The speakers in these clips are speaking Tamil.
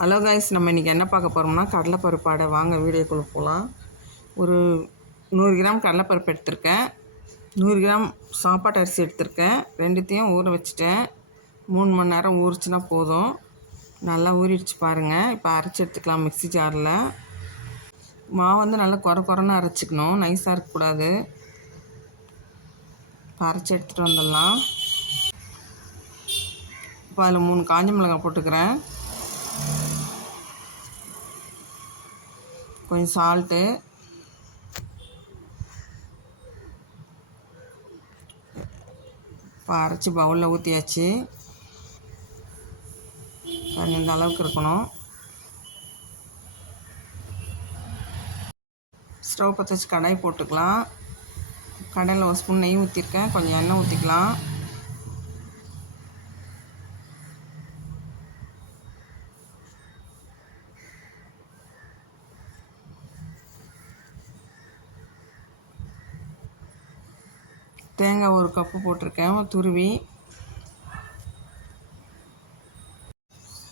ஹலோ கைஸ், நம்ம இன்றைக்கி என்ன பார்க்க போகிறோம்னா கடலைப்பருப்பு அடை. வாங்க வீடியோக்குள்ளே போகலாம். ஒரு 100 கிராம் கடலைப்பருப்பு எடுத்திருக்கேன், 100 கிராம் சாப்பாட்டு அரிசி எடுத்திருக்கேன். ரெண்டுத்தையும் ஊற வச்சுட்டேன். 3 மணி நேரம் ஊறிச்சுன்னா போதும். நல்லா ஊறிடுச்சு பாருங்கள். இப்போ அரைச்சி எடுத்துக்கலாம் மிக்ஸி ஜாரில். மாவு வந்து நல்லா குறைன்னு அரைச்சிக்கணும், நைஸாக இருக்கக்கூடாது. இப்போ அரைச்சி எடுத்துகிட்டு வந்துடலாம். இப்போ அதில் 3 காஞ்ச மிளகாய் போட்டுக்கிறேன், கொஞ்சம் சால்ட்டு, இப்போ அரைச்சி பவுலில் ஊற்றியாச்சு. பாருங்கள், இந்த அளவுக்கு இருக்கணும். ஸ்டவ் பற்ற வச்சு கடாய் போட்டுக்கலாம். கடாயில் 1 ஸ்பூன் நெய் ஊற்றிருக்கேன், கொஞ்சம் எண்ணெய் ஊற்றிக்கலாம். தேங்காய் 1 கப்பு போட்டிருக்கேன் துருவி.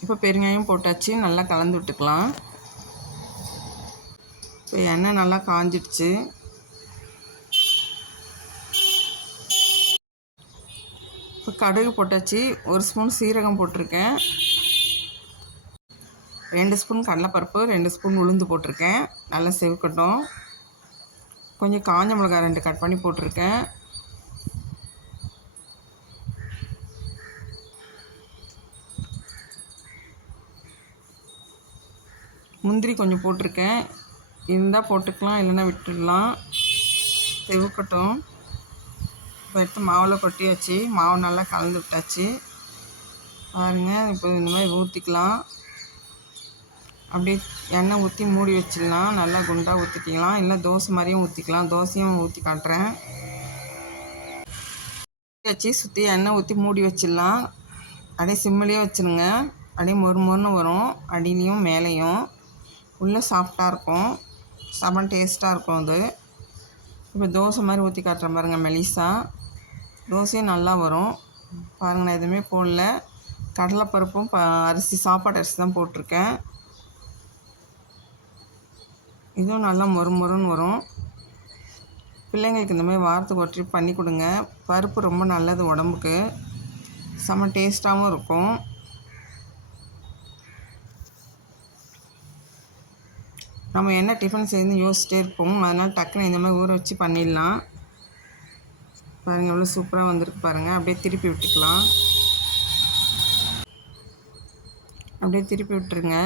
இப்போ பெருங்காயம் போட்டாச்சு, நல்லா கலந்து விட்டுக்கலாம். இப்போ எண்ணெய் நல்லா காஞ்சிடுச்சு. இப்போ கடுகு போட்டாச்சு, 1 ஸ்பூன் சீரகம் போட்டிருக்கேன், 2 ஸ்பூன் கடலைப்பருப்பு, 2 ஸ்பூன் உளுந்து போட்டிருக்கேன். நல்லா செவக்கட்டும். கொஞ்சம் காஞ்ச மிளகாய் 2 கட் பண்ணி போட்டிருக்கேன். முந்திரி கொஞ்சம் போட்டிருக்கேன், இருந்தால் போட்டுக்கலாம், இல்லைன்னா விட்டுடலாம். செவக்கட்டும். இப்போ எடுத்து மாவில் கொட்டியாச்சு. மாவு நல்லா கலந்து விட்டாச்சு பாருங்கள். இப்போ இந்த மாதிரி ஊற்றிக்கலாம். அப்படியே எண்ணெய் ஊற்றி மூடி வச்சிடலாம். நல்லா குண்டாக ஊற்றிக்கலாம், இல்லை தோசை மாதிரியும் ஊற்றிக்கலாம். தோசையும் ஊற்றி காட்டுறேன். வச்சு சுற்றி எண்ணெய் ஊற்றி மூடி வச்சிடலாம். அப்படியே சிம்மிலேயே வச்சுருங்க. அப்படியே மொறுன்னு வரும், அடியிலையும் மேலேயும். உள்ளே சாஃப்டாக இருக்கும், செம்ம டேஸ்ட்டாக இருக்கும் அது. இப்போ தோசை மாதிரி ஊற்றி காட்டுறேன் பாருங்கள், மெலிசா. தோசையும் நல்லா வரும் பாருங்கள். நான் எதுவுமே போடல, கடலைப்பருப்பும் அரிசி சாப்பாட்டு அரிசி தான் போட்டிருக்கேன். இதுவும் நல்லா மொறுன்னு வரும். பிள்ளைங்களுக்கு இந்த மாதிரி வாரத்துக்கு ஒரு ட்ரிப் பண்ணி கொடுங்க. பருப்பு ரொம்ப நல்லது உடம்புக்கு, செம்ம டேஸ்ட்டாகவும் இருக்கும். நம்ம என்ன டிஃபன் செய்யணும்னு யோசிச்சிட்டே இருப்போம், அதனால் டக்குன்னு இந்த மாதிரி ஊற வச்சு பண்ணிடலாம். பாருங்கள், எவ்வளோ சூப்பராக வந்திருக்கு பாருங்கள். அப்படியே திருப்பி விட்டுக்கலாம். அப்படியே திருப்பி விட்டுருங்க.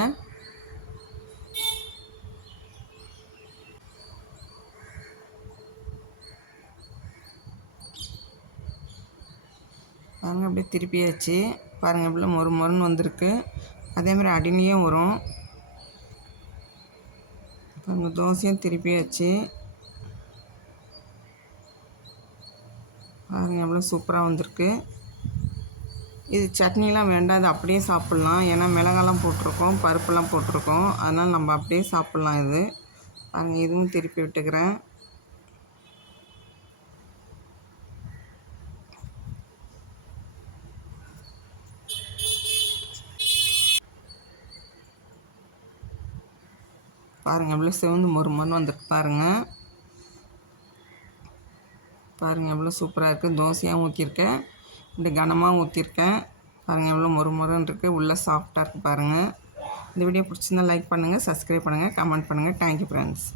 பாருங்கள், அப்படியே திருப்பியாச்சு. பாருங்கள், எவ்வளோ மொறுன்னு வந்திருக்கு. அதேமாதிரி அடிமையும் வரும் பாருங்கள். தோசையும் திருப்பியாச்சு பாருங்கள், எவ்வளோ சூப்பராக வந்திருக்கு. இது சட்னிலாம் வேண்டாம், இது அப்படியே சாப்பிட்லாம். ஏன்னா மிளகாலாம் போட்டிருக்கோம், பருப்புலாம் போட்டிருக்கோம், அதனால் நம்ம அப்படியே சாப்பிட்லாம். இது பாருங்கள், இதுவும் திருப்பி விட்டுக்கிறேன். பாருங்கள், எவ்வளோ சிவந்து மொறுன்னு வந்துருக்கு பாருங்கள். பாருங்கள், எவ்வளோ சூப்பராக இருக்குது. தோசையாக ஊற்றிருக்கேன், இப்படி கனமாக ஊற்றிருக்கேன். பாருங்கள், எவ்வளோ மொறுன்னு இருக்குது, உள்ளே சாஃப்டாக இருக்குது பாருங்கள். இந்த வீடியோ பிடிச்சிருந்தால் லைக் பண்ணுங்கள், சப்ஸ்கிரைப் பண்ணுங்கள், கமெண்ட் பண்ணுங்கள். Thank you friends.